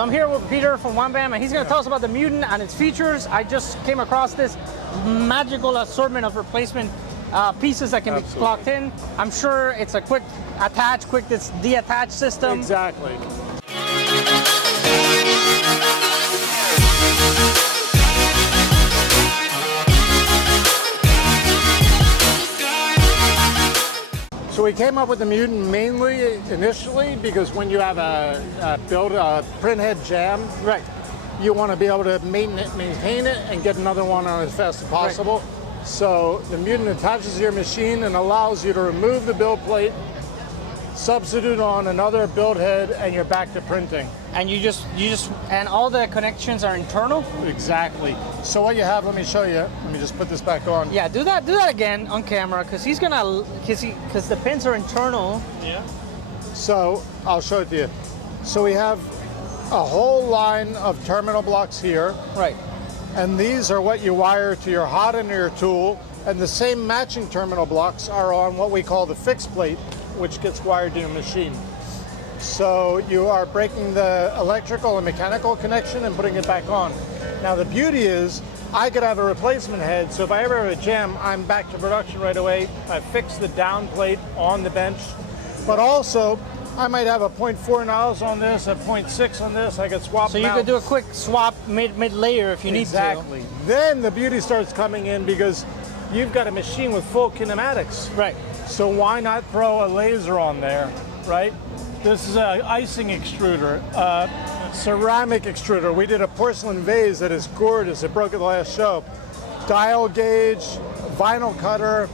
So I'm here with Peter from Wham Bam, and he's going to tell us about the Mutant and its features. I just came across this magical assortment of replacement pieces that can be clocked in. I'm sure it's a quick attach, quick detach system. Exactly. So we came up with the Mutant mainly initially because when you have build a print head jam, Right. you want to be able to maintain it and get another one on as fast as possible. Right. So the Mutant attaches to your machine and allows you to remove the build plate, substitute on another build head, and you're back to printing. And and all the connections are internal? Exactly. So what you have, let me show you. Let me just put this back on. Yeah, do that again on camera, because because the pins are internal. Yeah. So I'll show it to you. So we have a whole line of terminal blocks here. Right. And these are what you wire to your hot end of your tool. And the same matching terminal blocks are on what we call the fixed plate, which gets wired to your machine. So you are breaking the electrical and mechanical connection and putting it back on. Now the beauty is I could have a replacement head, so if I ever have a jam, I'm back to production right away. I fix the down plate on the bench, but also I might have a 0.4 nozzle on this, a 0.6 on this. I could swap them out. So you could do a quick swap mid layer if you need to. Exactly. Then the beauty starts coming in because you've got a machine with full kinematics. Right. So why not throw a laser on there, right? This is an icing extruder, ceramic extruder. We did a porcelain vase that is gorgeous. It broke at the last show. Dial gauge, vinyl cutter.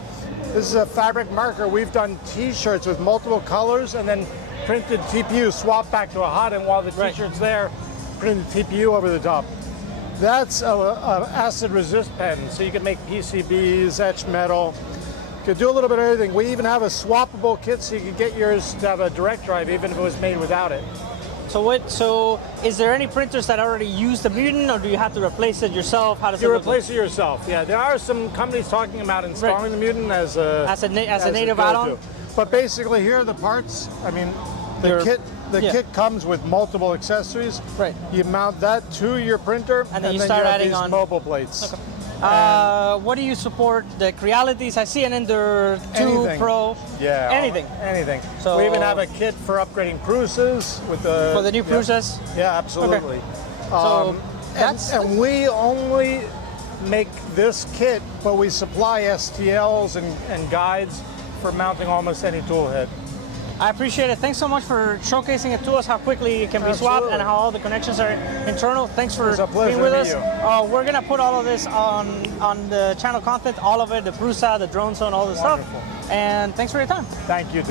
This is a fabric marker. We've done t-shirts with multiple colors and then printed TPU, swap back to a hot end while the t-shirt's there, printed TPU over the top. That's a acid resist pen, so you can make PCBs, etch metal. Could do a little bit of everything. We even have a swappable kit so you could get yours to have a direct drive even if it was made without it. So is there any printers that already use the Mutant, or do you have to replace it yourself? How does it You look replace it yourself. Yeah, there are some companies talking about installing the Mutant as a native add-on. But basically here are the parts. I mean, the kit comes with multiple accessories. Right. You mount that to your printer and then you start adding these on mobile plates. Okay. What do you support? The Crealities? I see an Ender 2 Anything. Pro. Yeah. Anything. Anything. So we even have a kit for upgrading Prusas with the for the new Prusas. Yeah, absolutely. Okay. So and we only make this kit, but we supply STLs and guides for mounting almost any tool head. I appreciate it. Thanks so much for showcasing it to us, how quickly it can be swapped and how all the connections are internal. Thanks for being with us. We're going to put all of this on the channel content, all of it, the Prusa, the drone zone, all this stuff. And thanks for your time. Thank you.